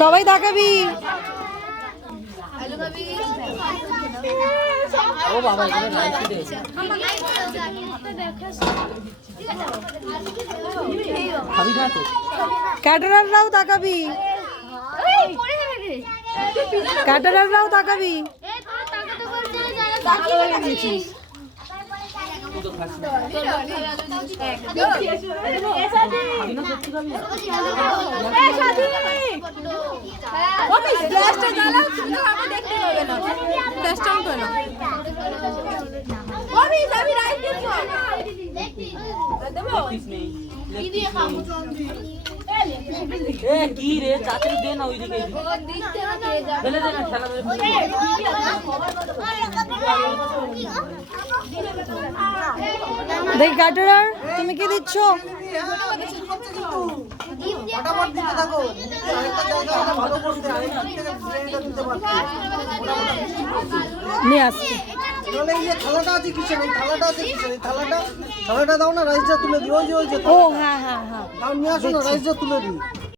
সবাই তাকাবি। ও বাবা এখানে লাইট দে। খাবি না তো? ক্যাটারাররাও তাকাবি, ক্যাটারাররাও তাকাবি। তুই তো খাস না। খাবি না সত্যি খাবি না? ফ্ল্যাশটা জ্বালাও, তুমি আমাকে দেখতে পাবে না। ফ্ল্যাশটা অন করো। ওবি যাবি রাইট দিছো। দেবো লেগ পিস নেই, লেগ পিস নেই। এ কি রে চাচি দে না ওইদিকে ফেলে দে না, খেলা দে। দেখ ক্যাটারার, তুমি কি দিচ্ছ? নিয়ে আসছি। থালাটা দাও না, রাইসটা তুলে দিই। ওই যে ও হ্যাঁ হ্যাঁ হ্যাঁ, নিয়ে আসো না, রাইসটা তুলে দিই।